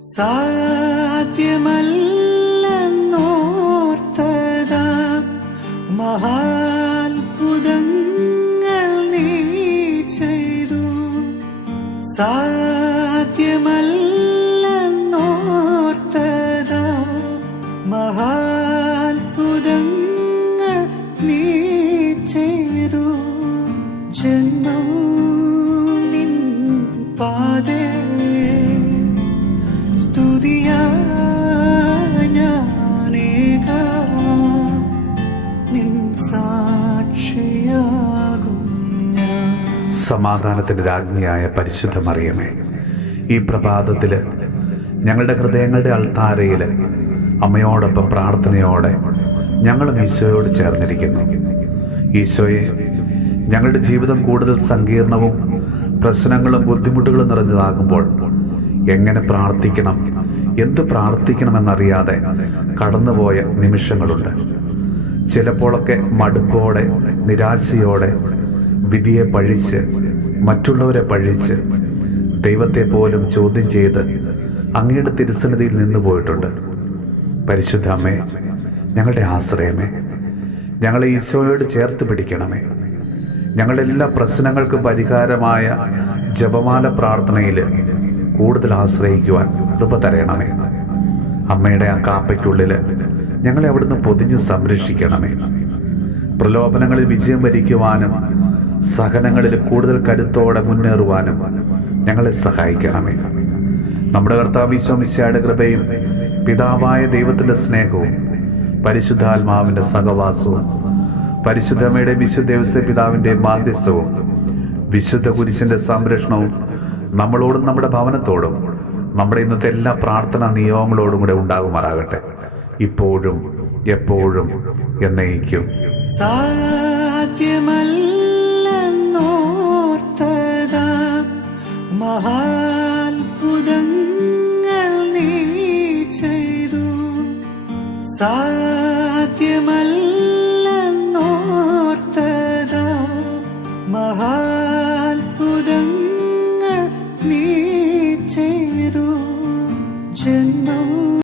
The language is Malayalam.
സാധ്യമല്ലെന്നോർത്തതാ മഹാത്ഭുതങ്ങൾ നീ ചെയ്തു. സാധ്യമല്ലെന്നോർത്തതാ മഹാത്ഭുതങ്ങൾ നീ ചെയ്തു. ജന്മം നിൻ പാതേ സമാധാനത്തിൻ്റെ രാജ്ഞിയായ പരിശുദ്ധ മറിയമേ, ഈ പ്രഭാതത്തിൽ ഞങ്ങളുടെ ഹൃദയങ്ങളുടെ അൾത്താരയിൽ അമ്മയോടൊപ്പം പ്രാർത്ഥനയോടെ ഞങ്ങളും ഈശോയോട് ചേർന്നിരിക്കുന്നു. ഈശോയെ, ഞങ്ങളുടെ ജീവിതം കൂടുതൽ സങ്കീർണവും പ്രശ്നങ്ങളും ബുദ്ധിമുട്ടുകളും നിറഞ്ഞതാകുമ്പോൾ എങ്ങനെ പ്രാർത്ഥിക്കണം, എന്ത് പ്രാർത്ഥിക്കണമെന്നറിയാതെ കടന്നുപോയ നിമിഷങ്ങളുണ്ട്. ചിലപ്പോഴൊക്കെ മടുപ്പോടെ, നിരാശയോടെ, വിധിയെ പഴിച്ച്, മറ്റുള്ളവരെ പഴിച്ച്, ദൈവത്തെ പോലും ചോദ്യം ചെയ്ത് അങ്ങയുടെ തിരുസന്നിധിയിൽ നിന്നു പോയിട്ടുണ്ട്. പരിശുദ്ധ അമ്മേ, ഞങ്ങളുടെ ആശ്രയമേ, ഞങ്ങളെ ഈശോയോട് ചേർത്ത് പിടിക്കണമേ. ഞങ്ങളുടെ എല്ലാ പ്രശ്നങ്ങൾക്കും പരിഹാരമായ ജപമാല പ്രാർത്ഥനയിൽ കൂടുതൽ ആശ്രയിക്കുവാൻ കൃപ തരയണമേ. അമ്മയുടെ ആ കാപ്പയ്ക്കുള്ളിൽ ഞങ്ങളെ അവിടുന്ന് പൊതിഞ്ഞ് സംരക്ഷിക്കണമേ. പ്രലോഭനങ്ങളിൽ വിജയം വരിക്കുവാനും സഹനങ്ങളിൽ കൂടുതൽ കരുത്തോടെ മുന്നേറുവാനും ഞങ്ങളെ സഹായിക്കണമേ. നമ്മുടെ കർത്താവ് ഈശോ മിശിഹായുടെ കൃപയും പിതാവായ ദൈവത്തിൻ്റെ സ്നേഹവും പരിശുദ്ധാത്മാവിൻ്റെ സഹവാസവും പരിശുദ്ധമ്മയുടെ വിശുദ്ധ ദേവസ്വ പിതാവിൻ്റെ മാധ്യസ്ഥവും വിശുദ്ധ കുരിശിൻ്റെ സംരക്ഷണവും നമ്മളോടും നമ്മുടെ ഭവനത്തോടും നമ്മുടെ ഇന്നത്തെ എല്ലാ പ്രാർത്ഥനാ നിയോഗങ്ങളോടും കൂടെ ഉണ്ടാകുമാറാകട്ടെ, ഇപ്പോഴും എപ്പോഴും എന്നേക്കും. സാധ്യമല്ലെന്നോർത്തതാ മഹാത്ഭുതങ്ങൾ നീ ചെയ്തു. സാധ്യമല്ലെന്നോർത്തതാ